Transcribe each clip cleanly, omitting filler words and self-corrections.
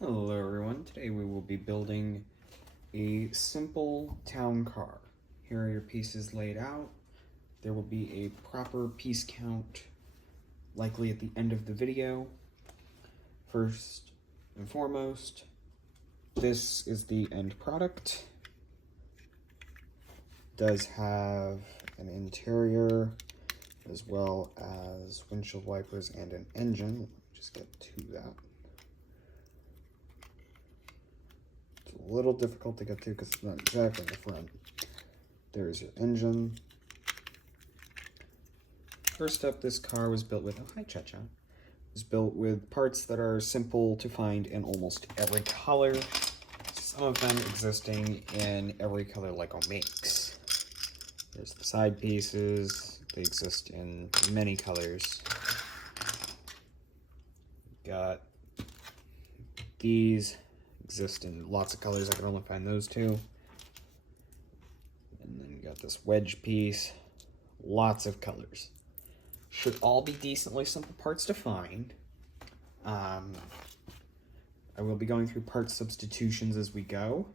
Hello everyone, today we will be building a simple town car. Here are your pieces laid out. There will be a proper piece count likely at the end of the video. First and foremost, this is the end product. It does have an interior as well as windshield wipers and an engine. Let me just get to that. A little difficult to get to because it's not exactly in the front. There's your engine. First up, this car was built with, oh hi Cha-Cha, was built with parts that are simple to find in almost every color. Some of them existing in every color Lego makes. There's the side pieces. They exist in many colors. Got these. Exist in lots of colors. I can only find those two. And then you got this wedge piece. Lots of colors. Should all be decently simple parts to find. I will be going through part substitutions as we go.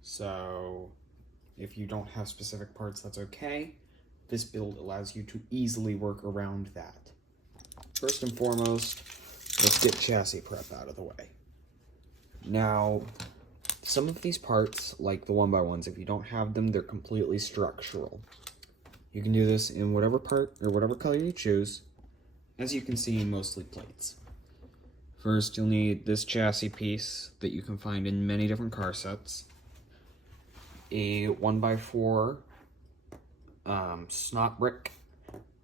So if you don't have specific parts, that's okay. This build allows you to easily work around that. First and foremost, let's get chassis prep out of the way. Now, some of these parts, like the 1x1s, if you don't have them, they're completely structural. You can do this in whatever part or whatever color you choose. As you can see, mostly plates. First, you'll need this chassis piece that you can find in many different car sets. A 1x4 snot brick,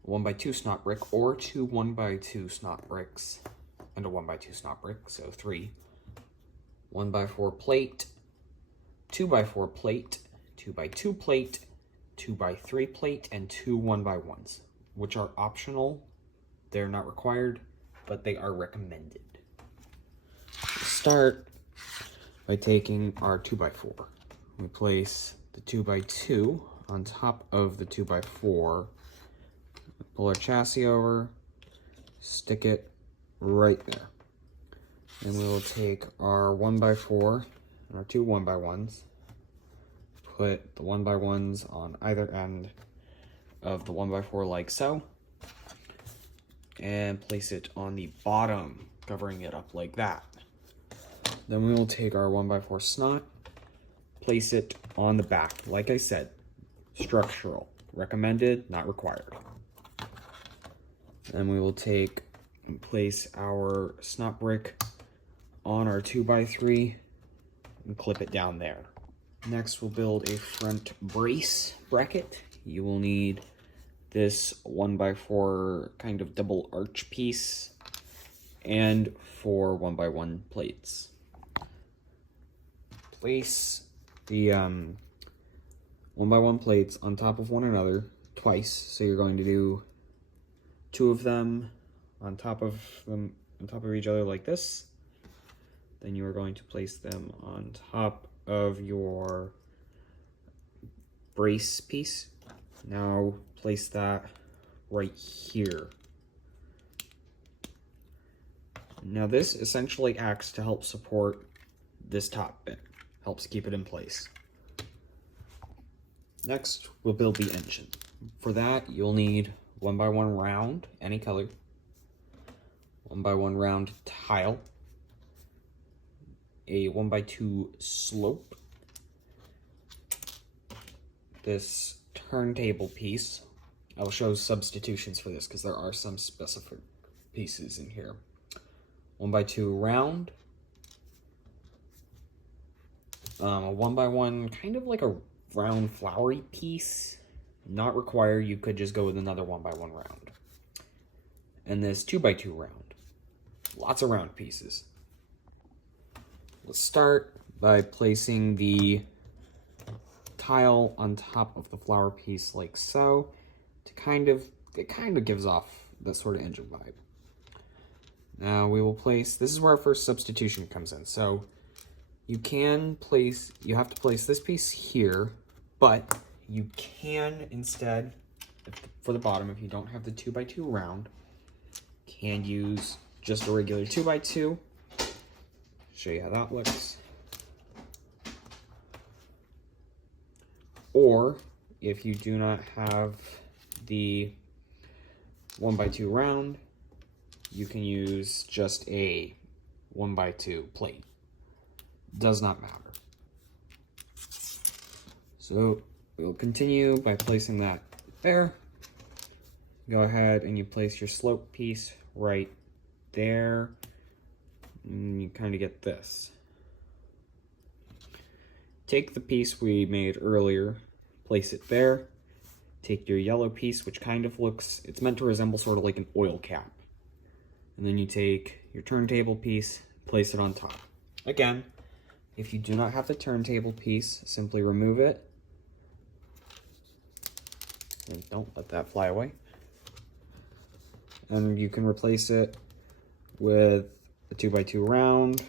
1x2 snot brick, or two 1x2 snot bricks, and a 1x2 snot brick, so 3. 1x4 plate, 2x4 plate, 2x2 plate, 2x3 plate, and 2 1x1s, which are optional. They're not required, but they are recommended. We'll start by taking our 2x4. We place the 2x2 on top of the 2x4, pull our chassis over, stick it right there. Then we will take our 1x4 and our two 1x1s, put the 1x1s on either end of the 1x4 like so, and place it on the bottom, covering it up like that. Then we will take our 1x4 snot, place it on the back. Like I said, structural, recommended, not required. Then we will take and place our snot brick on our 2x3 and clip it down there. Next, we'll build a front brace bracket. You will need this 1x4 kind of double arch piece and 4 1x1 plates. Place the 1x1 plates on top of one another twice. So you're going to do 2 of them on top of each other like this. Then you are going to place them on top of your brace piece. Now place that right here. Now this essentially acts to help support this top bit, helps keep it in place. Next, we'll build the engine. For that, you'll need 1x1 round, any color, 1x1 round tile, a 1x2 slope, this turntable piece. I'll show substitutions for this because there are some specific pieces in here. 1x2 round, a 1x1 kind of like a round flowery piece. Not required, you could just go with another 1x1 round. And this 2x2 round. Lots of round pieces. Let's start by placing the tile on top of the flower piece like so. It kind of gives off that sort of engine vibe. Now we will place, this is where our first substitution comes in. So you have to place this piece here, but you can instead, for the bottom, if you don't have the 2x2 round, can use just a regular 2x2 Show you how that looks. Or if you do not have the 1x2 round, you can use just a 1x2 plate. Does not matter. So we'll continue by placing that there. Go ahead and you place your slope piece right there. And you kind of get this. Take the piece we made earlier, place it there. Take your yellow piece, which kind of looks, it's meant to resemble sort of like an oil cap. And then you take your turntable piece, place it on top. Again, if you do not have the turntable piece, simply remove it. And don't let that fly away. And you can replace it with a 2x2 round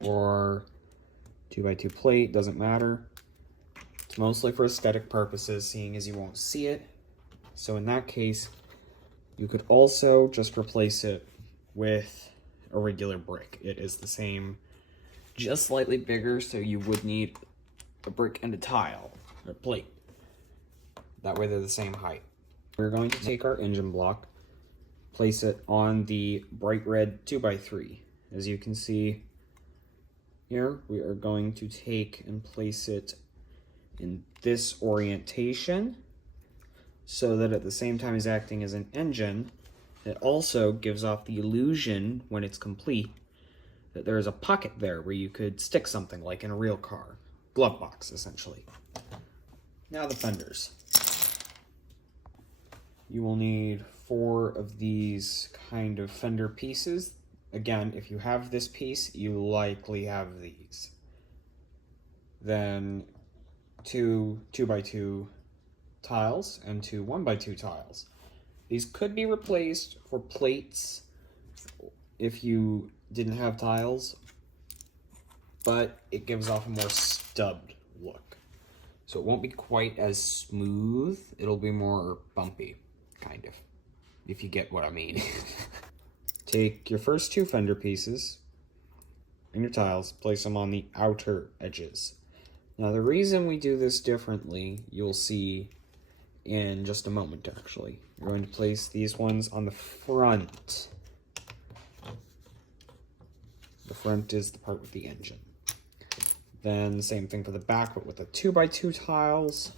or 2x2 plate, doesn't matter. It's mostly for aesthetic purposes, seeing as you won't see it. So in that case, you could also just replace it with a regular brick. It is the same, just slightly bigger, so you would need a brick and a tile, or plate. That way they're the same height. We're going to take our engine block, place it on the bright red 2x3. As you can see here, we are going to take and place it in this orientation so that at the same time as acting as an engine, it also gives off the illusion when it's complete that there is a pocket there where you could stick something like in a real car. Glove box, essentially. Now the fenders. You will need 4 of these kind of fender pieces. Again, if you have this piece, you likely have these. Then 2 2x2 tiles and 2 1x2 tiles. These could be replaced for plates if you didn't have tiles, but it gives off a more stubbed look. So it won't be quite as smooth, it'll be more bumpy, kind of, if you get what I mean. Take your first 2 fender pieces and your tiles, place them on the outer edges. Now the reason we do this differently, you'll see in just a moment actually. You're going to place these ones on the front. The front is the part with the engine. Then same thing for the back, but with the 2x2 tiles.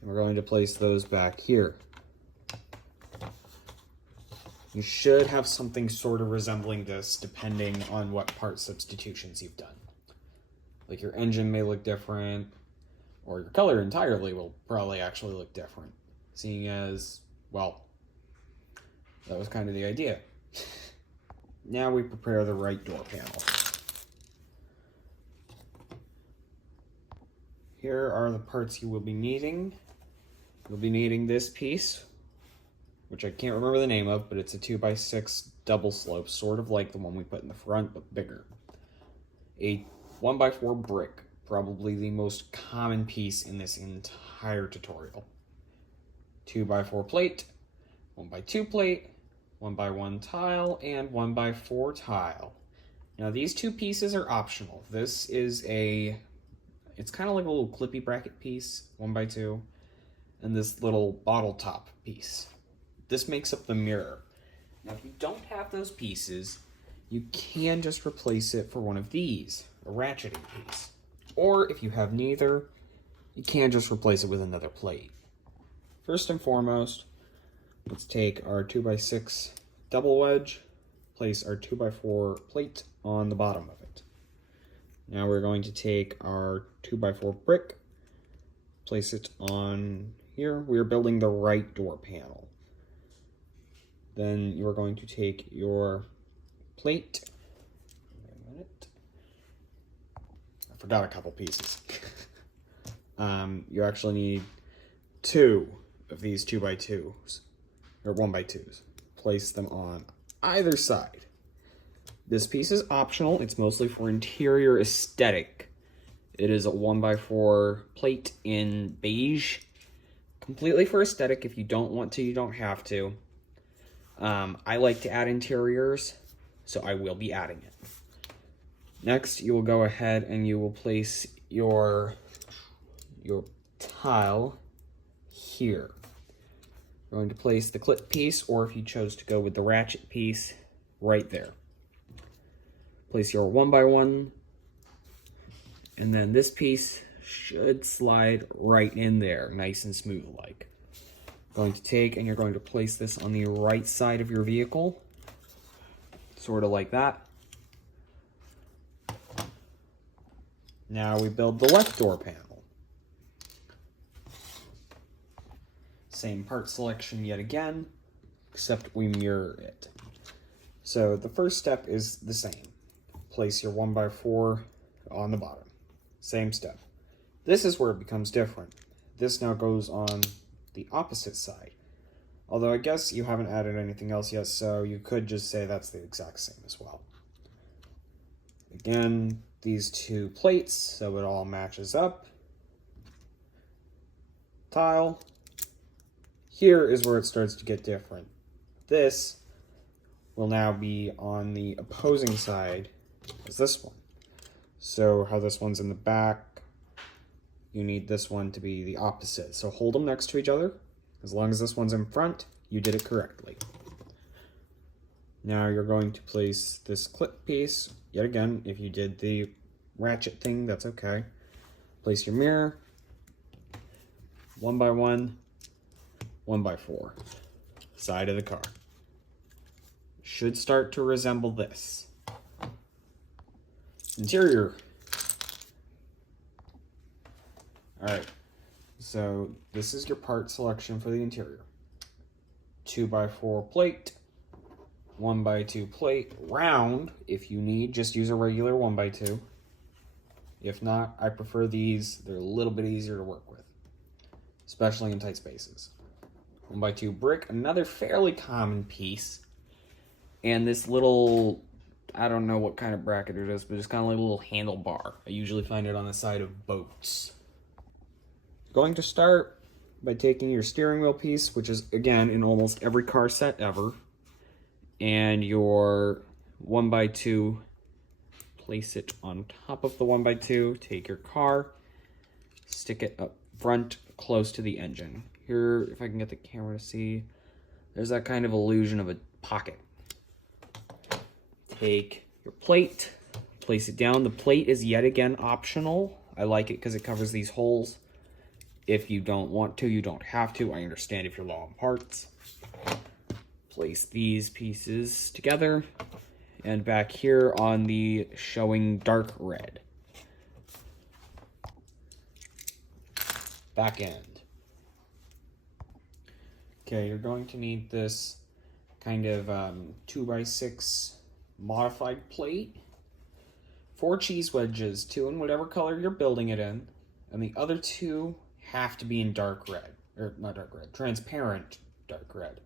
And we're going to place those back here. You should have something sort of resembling this depending on what part substitutions you've done. Like your engine may look different, or your color entirely will probably actually look different, seeing as, well, that was kind of the idea. Now we prepare the right door panel. Here are the parts you will be needing. You'll be needing this piece, which I can't remember the name of, but it's a 2x6 double slope, sort of like the one we put in the front, but bigger. A 1x4 brick, probably the most common piece in this entire tutorial. 2x4 plate, 1x2 plate, 1x1 tile, and 1x4 tile. Now these 2 pieces are optional. This is it's kind of like a little clippy bracket piece, 1x2, and this little bottle top piece. This makes up the mirror. Now if you don't have those pieces, you can just replace it for one of these, a ratcheting piece. Or if you have neither, you can just replace it with another plate. First and foremost, let's take our 2x6 double wedge, place our 2x4 plate on the bottom of it. Now we're going to take our 2x4 brick, place it on here. We're building the right door panel. Then you're going to take your plate. Wait a minute. I forgot a couple pieces. You actually need 2 of these 2x2s, or 1x2s. Place them on either side. This piece is optional. It's mostly for interior aesthetic. It is a 1x4 plate in beige. Completely for aesthetic. If you don't want to, you don't have to. I like to add interiors. so I will be adding it. Next, you will go ahead and you will place your tile here. You're going to place the clip piece, or if you chose to go with the ratchet piece, right there. Place your 1x1, and then this piece should slide right in there, nice and smooth like. Going to take and you're going to place this on the right side of your vehicle, sort of like that. Now we build the left door panel. Same part selection yet again, except we mirror it. So the first step is the same. Place your 1x4 on the bottom. Same step. This is where it becomes different. This now goes on the opposite side. Although I guess you haven't added anything else yet, so you could just say that's the exact same as well. Again, these two plates, so it all matches up. Tile. Here is where it starts to get different. This will now be on the opposing side as this one. So how this one's in the back, you need this one to be the opposite. So hold them next to each other. As long as this one's in front, you did it correctly. Now you're going to place this clip piece. Yet again, if you did the ratchet thing, that's okay. Place your mirror. 1x1, 1x4. Side of the car. Should start to resemble this. Interior. Alright, so this is your part selection for the interior. 2x4 plate, 1x2 plate, round if you need, just use a regular 1x2. If not, I prefer these, they're a little bit easier to work with, especially in tight spaces. 1x2 brick, another fairly common piece, and this little, I don't know what kind of bracket it is, but it's kind of like a little handlebar. I usually find it on the side of boats. Going to start by taking your steering wheel piece, which is, again, in almost every car set ever, and your 1x2, place it on top of the 1x2, take your car, stick it up front, close to the engine. Here, if I can get the camera to see, there's that kind of illusion of a pocket. Take your plate, place it down. The plate is yet again optional. I like it because it covers these holes. If you don't want to, you don't have to. I understand if you're low on parts. Place these pieces together. And back here on the showing dark red. Back end. Okay, you're going to need this kind of 2x6 modified plate. 4 cheese wedges, 2 in whatever color you're building it in. And the other 2 have to be in dark red, or not dark red, transparent dark red.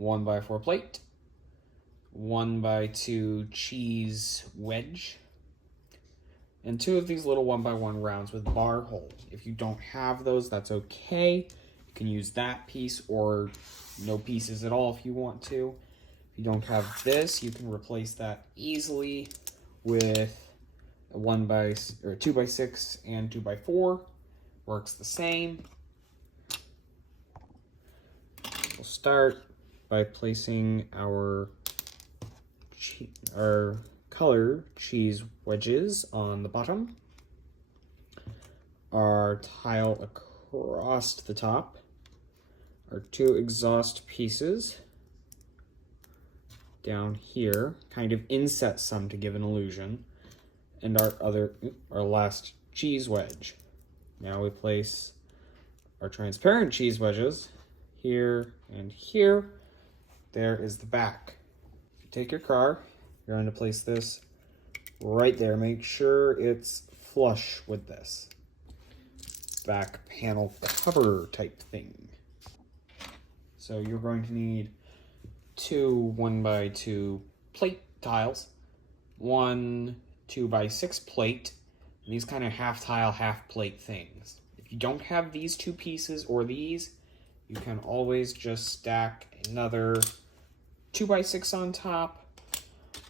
1x4 plate, 1x2 cheese wedge, and 2 of these little 1x1 rounds with bar holes. If you don't have those, that's okay. You can use that piece or no pieces at all if you want to. If you don't have this, you can replace that easily with a 2x6 and 2x4. Works the same. We'll start by placing our color cheese wedges on the bottom, our tile across the top, our 2 exhaust pieces down here, kind of inset some to give an illusion, and our last cheese wedge. Now we place our transparent cheese wedges here and here. There is the back. If you take your car, you're going to place this right there. Make sure it's flush with this back panel cover type thing. So you're going to need 2 1x2 plate tiles, 1 2x6 plate, and these kind of half tile, half plate things. If you don't have these 2 pieces or these, you can always just stack another 2x6 on top,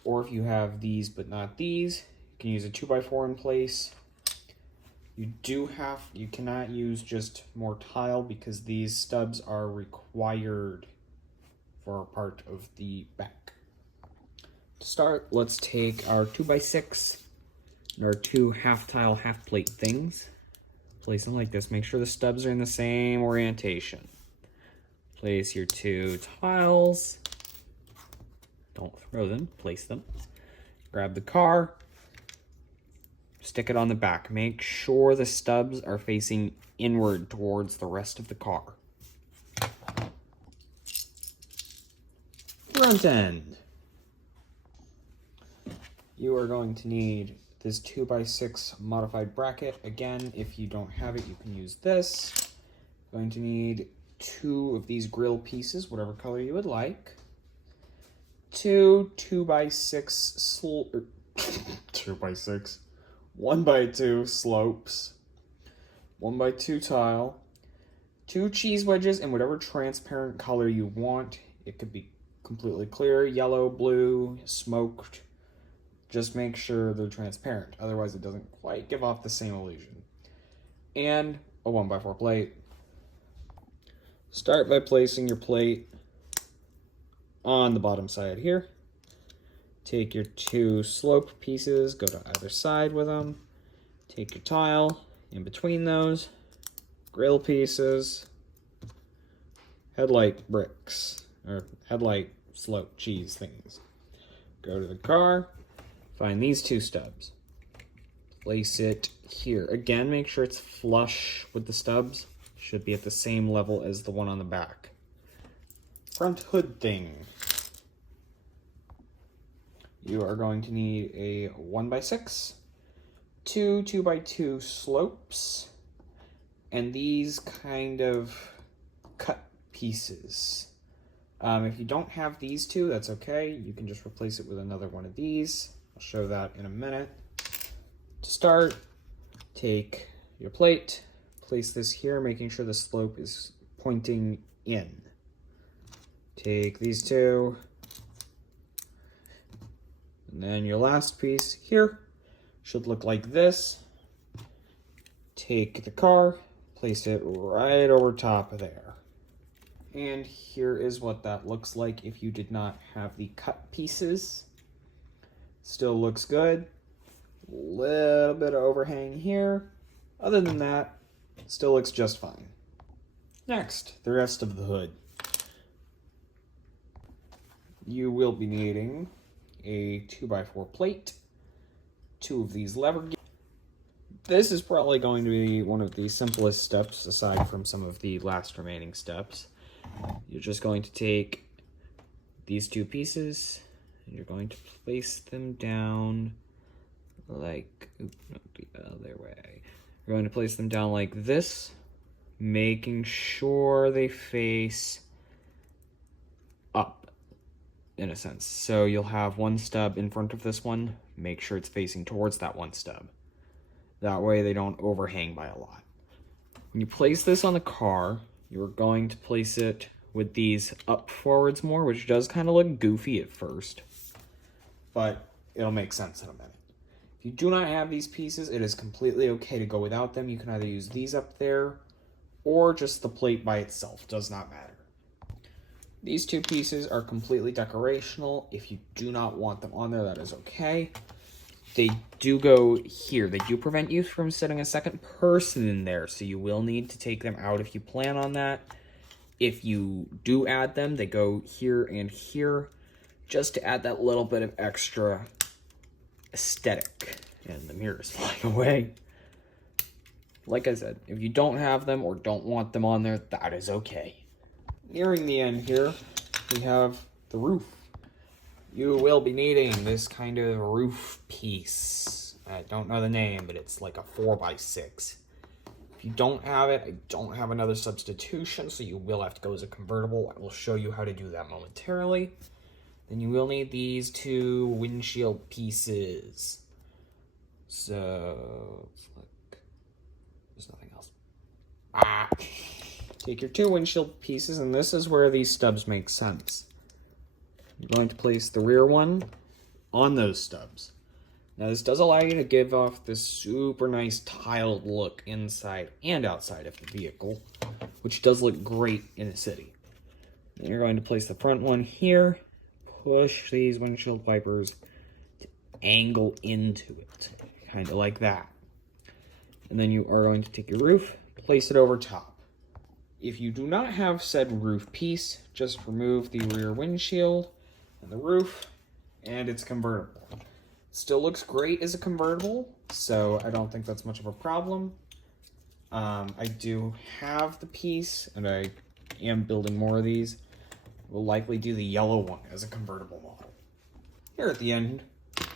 or if you have these but not these, you can use a 2x4 in place. You cannot use just more tile because these stubs are required for part of the back. To start, let's take our 2x6 and our 2 half tile, half plate things. Place them like this. Make sure the stubs are in the same orientation. Place your 2 tiles. Don't throw them, place them. Grab the car, stick it on the back. Make sure the stubs are facing inward towards the rest of the car. Front end. You are going to need this 2x6 modified bracket. Again, if you don't have it, you can use this. Going to need 2 of these grill pieces, whatever color you would like. 2 2x6 2x6 1x2 slopes, 1x2 tile, 2 cheese wedges in whatever transparent color you want. It could be completely clear, yellow, blue, smoked. Just make sure they're transparent, otherwise it doesn't quite give off the same illusion. And a 1x4 plate. Start by placing your plate on the bottom side here. Take your 2 slope pieces, go to either side with them. Take your tile in between those, grill pieces, headlight bricks, or headlight slope cheese things. Go to the car, find these 2 stubs. Place it here. Again, make sure it's flush with the stubs. Should be at the same level as the one on the back. Front hood thing. You are going to need a 1x6, 2 2x2 slopes, and these kind of cut pieces. If you don't have these 2, that's okay. You can just replace it with another one of these. I'll show that in a minute. To start, take your plate, place this here, making sure the slope is pointing in. Take these 2, and then your last piece here should look like this. Take the car, place it right over top of there. And here is what that looks like if you did not have the cut pieces. Still looks good. Little bit of overhang here. Other than that, still looks just fine. Next, the rest of the hood. You will be needing a 2x4 plate, 2 of these lever gears. This is probably going to be one of the simplest steps aside from some of the last remaining steps. You're just going to take these 2 pieces and you're going to place them down like, not the other way. You're going to place them down like this, making sure they face up, in a sense. So you'll have one stub in front of this one. Make sure it's facing towards that one stub. That way they don't overhang by a lot. When you place this on the car, you're going to place it with these up forwards more, which does kind of look goofy at first, but it'll make sense in a minute. If you do not have these pieces, it is completely okay to go without them. You can either use these up there or just the plate by itself. Does not matter. These 2 pieces are completely decorational. If you do not want them on there, that is okay. They do go here. They do prevent you from setting a second person in there, so you will need to take them out if you plan on that. If you do add them, they go here and here, just to add that little bit of extra aesthetic. And the mirror is flying away. Like I said, if you don't have them or don't want them on there, that is okay. Nearing the end here, we have the roof. You will be needing this kind of roof piece. I don't know the name, but it's like a 4x6. If you don't have it, I don't have another substitution, so you will have to go as a convertible. I will show you how to do that momentarily. Then you will need these 2 windshield pieces. So, look, there's nothing else. Take your 2 windshield pieces, and this is where these stubs make sense. You're going to place the rear one on those stubs. Now this does allow you to give off this super nice tiled look inside and outside of the vehicle, which does look great in a city. Then you're going to place the front one here, push these windshield wipers to angle into it, kind of like that. And then you are going to take your roof, place it over top. If you do not have said roof piece, just remove the rear windshield and the roof, and it's convertible. Still looks great as a convertible, so I don't think that's much of a problem. I do have the piece, and I am building more of these. We'll likely do the yellow one as a convertible model. Here at the end,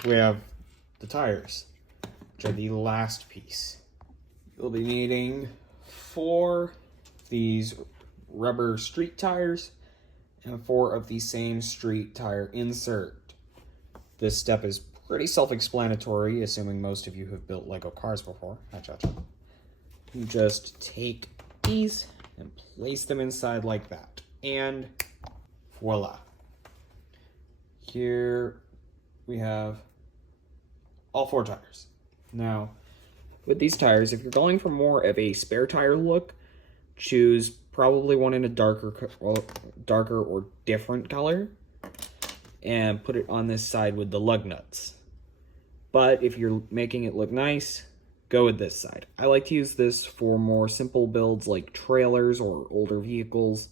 we have the tires, which are the last piece. You'll be needing 4 these rubber street tires and 4 of the same street tire insert. This step is pretty self-explanatory, assuming most of you have built Lego cars before. You just take these and place them inside like that. And voila. Here we have all 4 tires. Now, with these tires, if you're going for more of a spare tire look, choose probably one in a darker or different color, and put it on this side with the lug nuts. But if you're making it look nice, go with this side. I like to use this for more simple builds like trailers or older vehicles.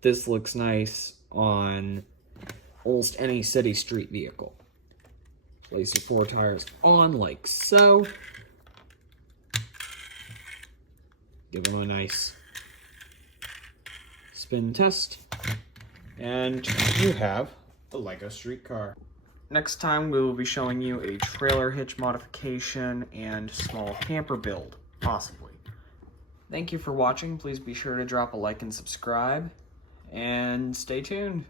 This looks nice on almost any city street vehicle. Place your 4 tires on like so. Give them a nice spin test. And you have the Lego streetcar. Next time we will be showing you a trailer hitch modification and small camper build, possibly. Thank you for watching. Please be sure to drop a like and subscribe, and stay tuned.